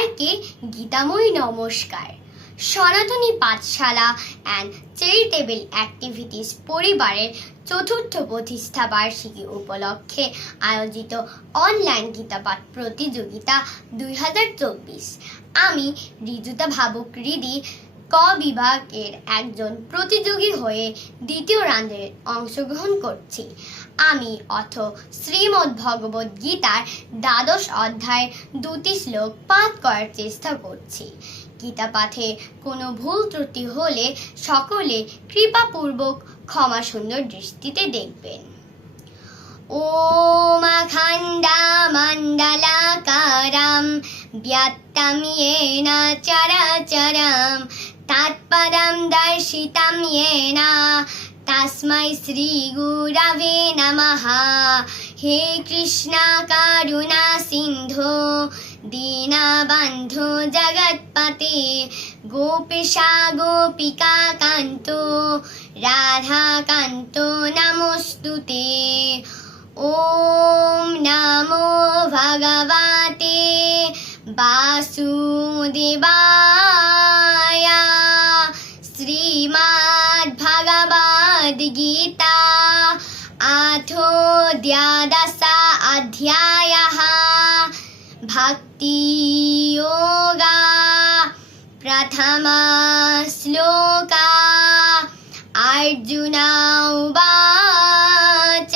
সবাইকে গীতাময়ী নমস্কার। সনাতনী পাঠশালা অ্যান্ড চ্যারিটেবল অ্যাক্টিভিটিস পরিবারের চতুর্থ প্রতিষ্ঠা বার্ষিকী উপলক্ষে আয়োজিত অনলাইন গীতাপাঠ প্রতিযোগিতা দুই হাজার চব্বিশ। আমি ঋজুতা ভাবুক রিদি ক বিভাগের একজন প্রতিযোগী হয়ে দ্বিতীয় রাউন্ডে অংশগ্রহণ করছি আমি অথ শ্রীমদ্ ভগবদ গীতার দ্বাদশ অধ্যায় দুটি শ্লোক পাঠ করার চেষ্টা করছি গীতা পাঠে কোনো ভুল ত্রুটি হলে সকলে কৃপাপূর্বক ক্ষমা সুন্দর দৃষ্টিতে দেখবেন ॐ अखण्डामण्डलाकारं व्यक्तं येन चराचरं तत्पदं दर्शितं येन तस्मै श्रीगुरवे नमः हे कृष्णा करुणा सिन्धो दीनबन्धो जगत्पते गोपिशा गोपिका कान्तो राधाकान्तो नमोऽस्तु ते ॐ नमो भगवते वासुदेवाय अध्यायः भक्तियोगा प्रथमश्लोका अर्जुन उवाच।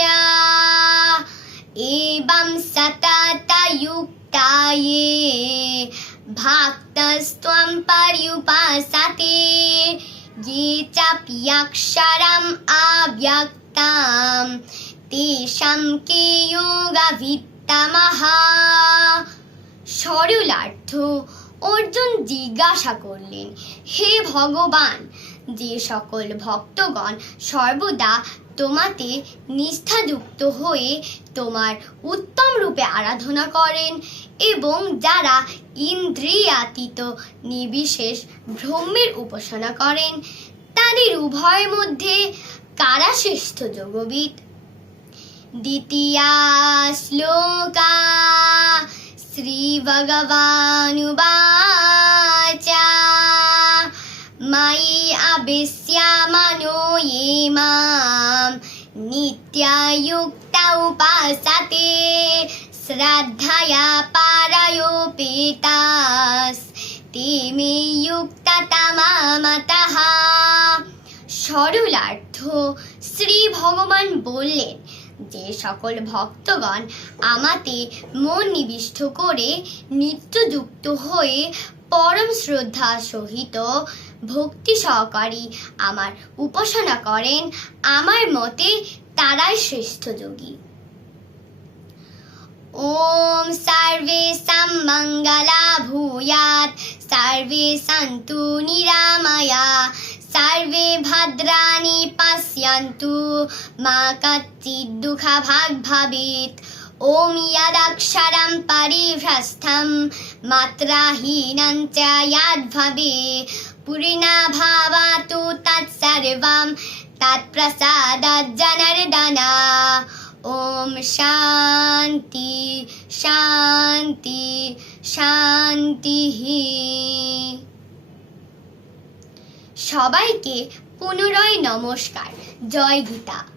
एवं सततयुक्ता ये भक्तस्त्वं पर्युपासते। ये चाप्यक्षरम् अव्यक्तं तेषां के योगवित्तमः সরলার্থ অর্জুন জিজ্ঞাসা করলেন হে ভগবান যে সকল ভক্তগণ সর্বদা তোমাতে নিষ্ঠাযুক্ত হয়ে তোমার উত্তম রূপে আরাধনা করেন এবং যারা ইন্দ্রিয়াতীত নির্বিশেষ ব্রহ্মের উপাসনা করেন তাদের উভয়ের মধ্যে কারা শ্রেষ্ঠ যোগবিদ দ্বিতীয়া শ্লোকা श्रीभगवानुवाच मयि अभिस्यामनो ये मां नित्यायुक्ता उपासते श्रद्धया पारयोपेतास् ते मे युक्ततमामतः সরলার্থ শ্রী ভগবান বললেন যে সকল ভক্তগণ আমাতে মন নিবিষ্ট করে নিত্যযুক্ত হয়ে পরম শ্রদ্ধা সহিত ভক্তি সহকারী আমার উপাসনা করেন আমার মতে তারাই শ্রেষ্ঠ যোগী ॐ सर्वे मङ्गला भूयात् सर्वे सन्तु निरामया सर्वे भद्राणि पश्यन्तु मा कच्चिद्दुःखभाग् भवेत् ॐ यदक्षरं परिभ्रष्टं मात्राहीनं च यद्भवे पूर्णाभावातु तत्सर्वं तत्प्रसादज्जनर्दना ॐ शान्ति शान्ति शान्तिः সবাইকে পুনরায় নমস্কার। জয় গীতা।